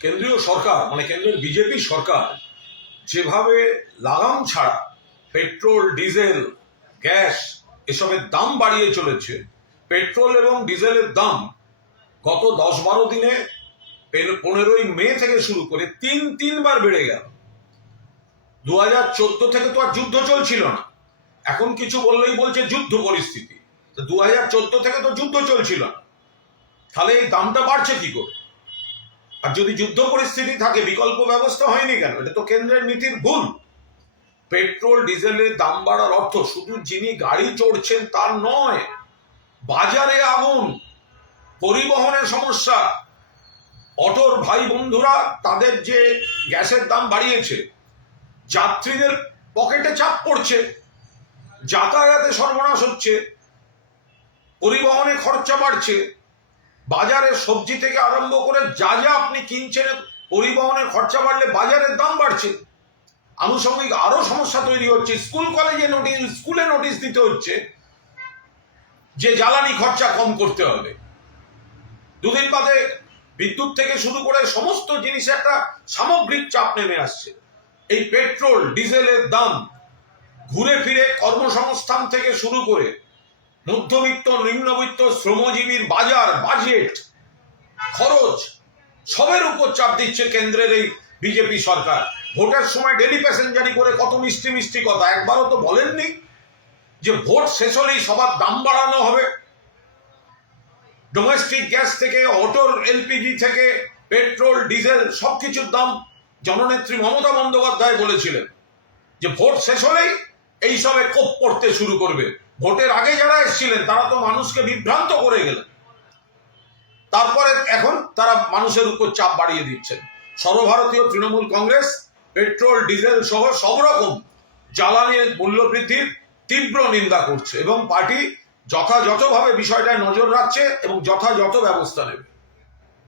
কেন্দ্রীয় সরকার মানে কেন্দ্রের বিজেপি সরকার যেভাবে লাগাম ছাড়া পেট্রোল ডিজেল গ্যাস এসবের দাম বাড়িয়ে চলেছে, পেট্রোল এবং ডিজেলের দাম গত 10-12 দিনে 15ই মে থেকে শুরু করে তিনবার বেড়ে গেল। 2014 থেকে তো আর যুদ্ধ চলছিল না, এখন কিছু বললেই বলছে যুদ্ধ পরিস্থিতি। 2014 থেকে তো যুদ্ধ চলছিল না, তাহলে এই দামটা বাড়ছে কি করে? আর যদি যুদ্ধ পরিস্থিতি থাকে বিকল্প ব্যবস্থা হয়নি কেন? এটা তো কেন্দ্রের নীতির ভুল। পেট্রোল ডিজেলের দাম বাড়ার অর্থ শুধু যিনি গাড়ি চড়ছেন তার নয়, বাজারে আগুন, পরিবহনের সমস্যা, অটোর ভাই বন্ধুরা তাদের যে গ্যাসের দাম বাড়িয়েছে, যাত্রীদের পকেটে চাপ পড়ছে, যাতায়াতে সর্বনাশ হচ্ছে, পরিবহনে খরচা বাড়ছে, বাজারে সবজি থেকে আরম্ভ করে যা যা আপনি কিনছেন, পরিবহনের খরচা বাড়লে বাজারের দাম বাড়ছে। আনুষঙ্গিক আরো সমস্যা তৈরি হচ্ছে। স্কুলে নোটিশ দিতে হচ্ছে যে জ্বালানি খরচা কম করতে হবে। দুদিন বাদে বিদ্যুৎ থেকে শুরু করে সমস্ত জিনিসে একটা সামগ্রিক চাপ নেমে আসছে। এই পেট্রোল ডিজেলের দাম ঘুরে ফিরে কর্মসংস্থান থেকে শুরু করে মধ্যবিত্ত নিম্নবিত্ত শ্রমজীবীর বাজেট খরচ সবের উপর চাপ দিচ্ছে কেন্দ্রের এই বিজেপি সরকার। ভোটের সময় ডেলি প্যাসেঞ্জারি করে কত মিষ্টি মিষ্টি কথা, একবারও তো বলেননি যে ভোট শেষ হলেই সবার দাম বাড়ানো হবে। ডোমেস্টিক গ্যাস থেকে অটোর এলপিজি থেকে পেট্রোল ডিজেল সবকিছুর দাম জননেত্রী মমতা বন্দ্যোপাধ্যায় বলেছিলেন যে ভোট শেষ হলেই এইসবে কোপ পড়তে শুরু করবে। ভোটের আগে যারা এসেছিলেন তারা তো মানুষকে বিভ্রান্ত করে গেলেন, তারপরে এখন তারা মানুষের উপর চাপ বাড়িয়ে দিচ্ছেন। সর্বভারতীয় তৃণমূল কংগ্রেস পেট্রোল ডিজেল সহ সব রকম জ্বালানির মূল্য বৃদ্ধির তীব্র নিন্দা করছে এবং পার্টি যথাযথভাবে বিষয়টায় নজর রাখছে এবং যথাযথ ব্যবস্থা নেবে।